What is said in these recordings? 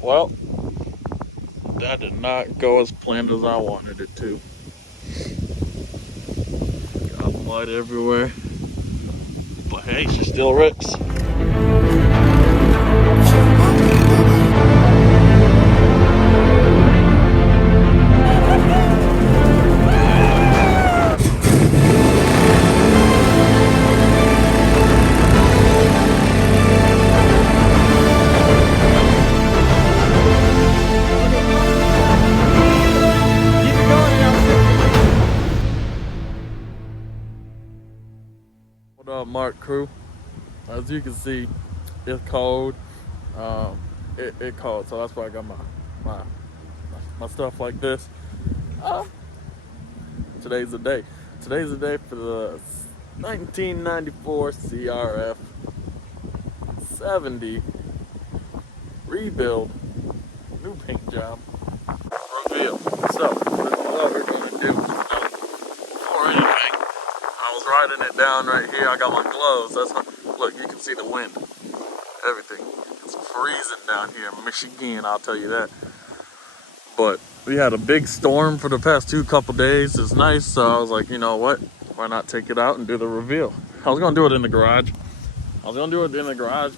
Well, that did not go as planned as I wanted it to. Got mud everywhere. But hey, she still rips. What up, Mark Crew? As you can see, it's cold. Um, it cold, so that's why I got my my stuff like this. Um, today's the day. Today's the day for the 1994 CRF 70 rebuild, new paint job reveal. So this is what we're gonna do. Now, before anything, I was riding it down right here. I got my gloves. Look, you can see the wind. Everything. It's freezing down here in Michigan, I'll tell you that. But we had a big storm for the past couple days. It's nice, so I was like, you know what? Why not take it out and do the reveal? I was gonna do it in the garage.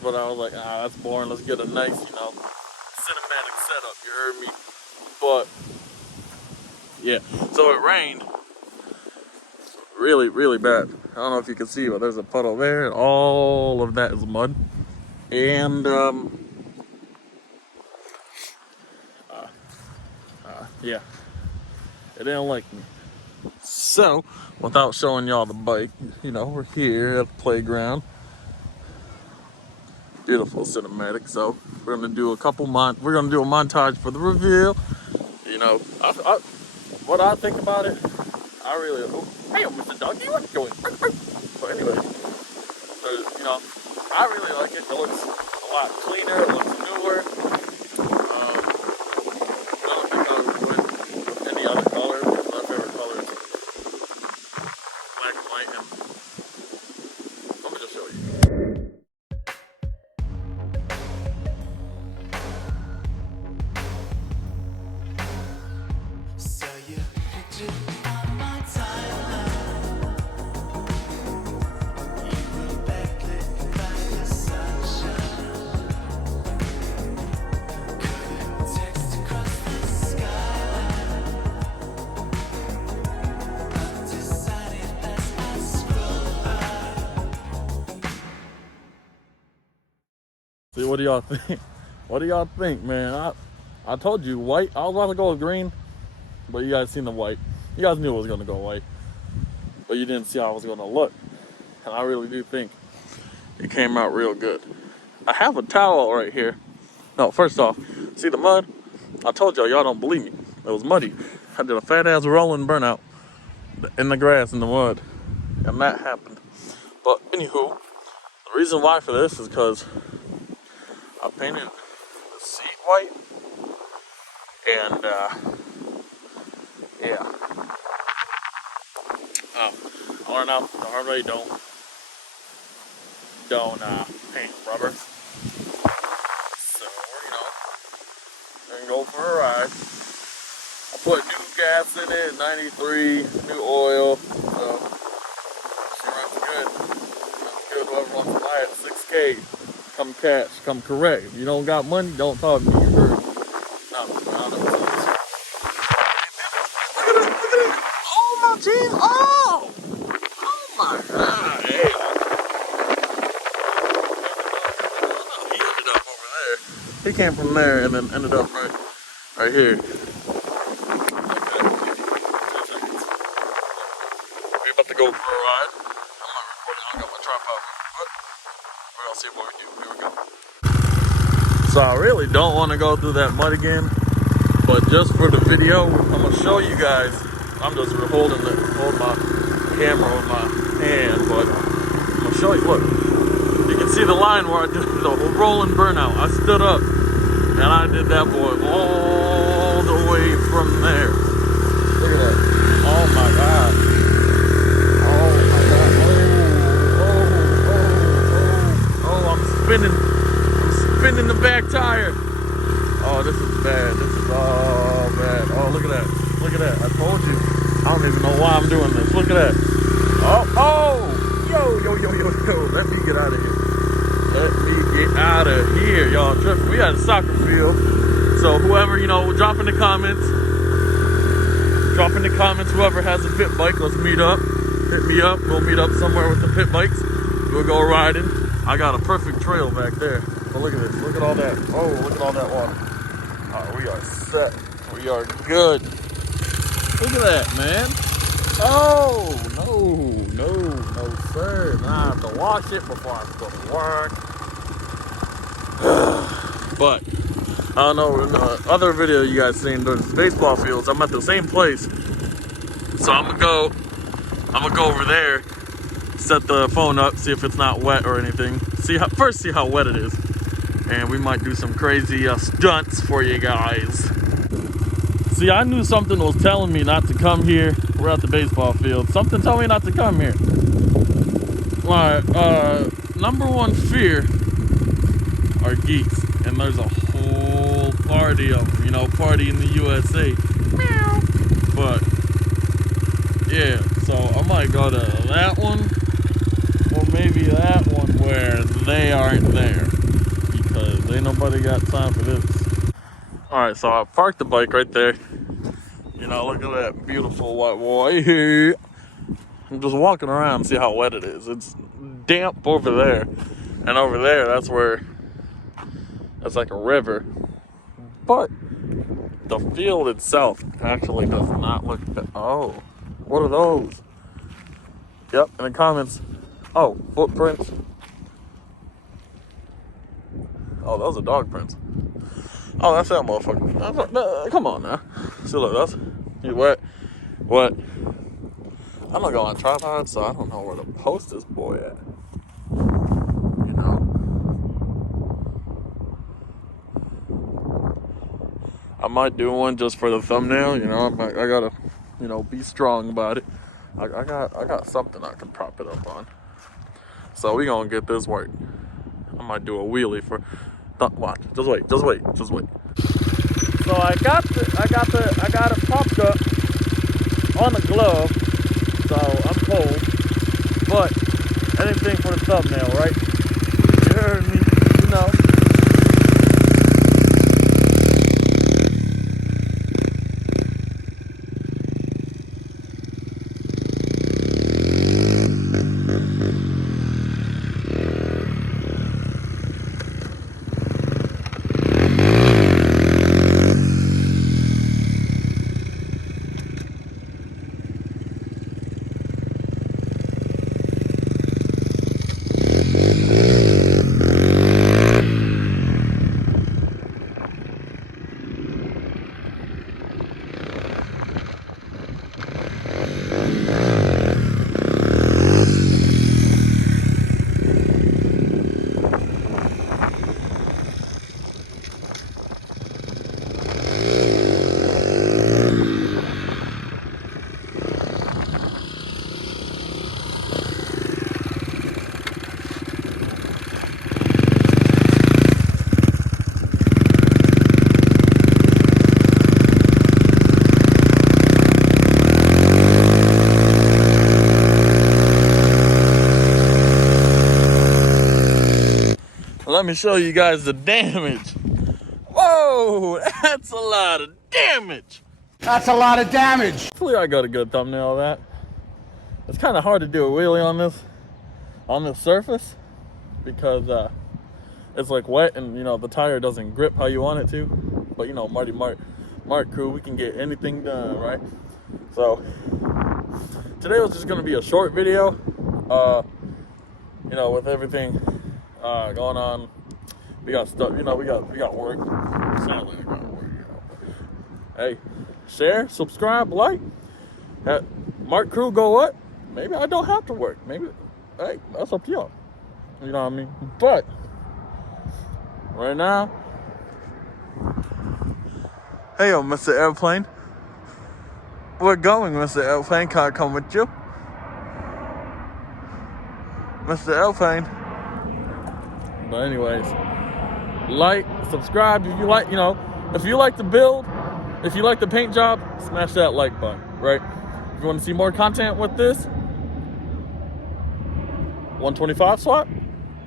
But I was like, that's boring. Let's get a nice, cinematic setup. You heard me? But yeah, so it rained really, really bad. I don't know if you can see, but there's a puddle there, and all of that is mud. And yeah, it didn't like me. So, without showing y'all the bike, we're here at the playground. Beautiful cinematic. So we're gonna do a montage for the reveal. What I think about it, I really. Hey, Mr. Doggy, what's going? But anyway, so, I really like it. It looks a lot cleaner. It looks newer. I don't think I would with any other color. My favorite color is black and white. And let me just show you. See, what do y'all think? What do y'all think, man? I told you white. I was about to go with green, but you guys seen the white. You guys knew it was gonna go white, but you didn't see how it was gonna look. And I really do think it came out real good. I have a towel right here. No, first off, see the mud? I told y'all don't believe me. It was muddy. I did a fat ass rolling burnout in the grass in the mud, and that happened. But anywho, the reason why for this is because I painted the seat white, and yeah. I learned out the hard way. Don't paint rubber. So we're gonna go for a ride. I put new gas in it, 93, new oil. So she runs good. Runs good. Whoever wants to buy it, 6K. Come catch, come correct. If you don't got money, don't talk to me. You heard? No, I don't know. Look at it. Oh my jeez. Oh! Oh my god. Hey. He ended up over there. He came from there and then ended up right here. We're about to go for a ride. I'm not recording. I got my tripod. But we're gonna see what we do. Here we go. So I really don't want to go through that mud again, but just for the video, I'm gonna show you guys. I'm just holding my camera with my hand, but I'm gonna show you. Look, you can see the line where I did the rolling burnout. I stood up and I did that boy all the way from there. Look at that. Oh my god. Oh my god. Oh, I'm spinning the back tire. Oh, this is bad. This is all bad. Oh, look at that. Look at that. I told you. I don't even know why I'm doing this. Look at that. Oh. Yo. Let me get out of here. Let me get out of here, y'all. Tripping. We at a soccer field. So whoever, drop in the comments. Drop in the comments whoever has a pit bike. Let's meet up. Hit me up. We'll meet up somewhere with the pit bikes. We'll go riding. I got a perfect trail back there. But look at this. Look at all that. Oh, look at all that water. Oh, we are set. We are good. Look at that, man. Oh, no, sir. Now I have to wash it before I go to work. But, I don't know, in the other video you guys seen, there's baseball fields. I'm at the same place. So I'm gonna go over there, set the phone up, see if it's not wet or anything. See how wet it is. And we might do some crazy stunts for you guys. See, I knew something was telling me not to come here. We're at the baseball field. Something told me not to come here. My number one fear are geese. And there's a whole party of them. Party in the USA. Meow. But, yeah. So, I might go to that one. Or maybe that one where they aren't there. Because ain't nobody got time for this. Alright, so I parked the bike right there. Look at that beautiful white boy here. I'm just walking around and see how wet it is. It's damp over there. And over there, that's like a river. But the field itself actually does not look bad. Oh, what are those? Yep, in the comments. Oh, footprints. Oh, those are dog prints. Oh, that's that motherfucker. Come on now. See, look, that's what? I'm not going on tripod, so I don't know where to post this boy at. I might do one just for the thumbnail. I gotta, be strong about it. I got something I can prop it up on. So we gonna get this work. I might do a wheelie for. Watch. Just wait. So I got it popped up on the glove. So I'm cold, but anything for the thumbnail, right? You heard me, Let me show you guys the damage. Whoa, that's a lot of damage. That's a lot of damage. Hopefully I got a good thumbnail of that. It's kind of hard to do a wheelie on this surface because it's like wet and the tire doesn't grip how you want it to. But Mark crew, we can get anything done, right? So today was just gonna be a short video. With everything going on, we got stuff. We got work. Sadly, I got work. Hey, share, subscribe, like. Mark crew go what? Maybe I don't have to work. Maybe, hey, that's up to y'all. You know what I mean? But right now, hey, yo, Mr. Airplane. We're going, Mr. Airplane. Can I come with you? Mr. Airplane. But anyways, like, subscribe if you like, if you like the build, if you like the paint job, smash that like button, right? If you want to see more content with this, 125 swap?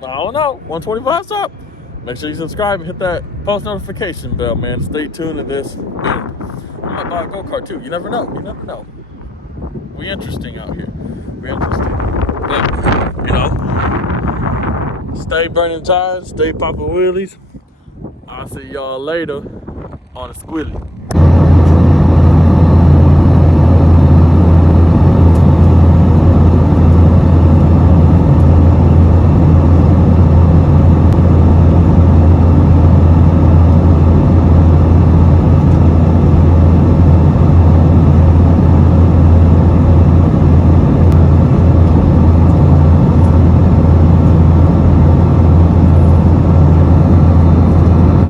I don't know, 125 swap? Make sure you subscribe and hit that post notification bell, man. Stay tuned to this. Dude, I might buy a go-kart too. You never know. You never know. We interesting out here. We interesting. But, you know, stay burning tires, stay popping wheelies. I'll see y'all later on a squilly.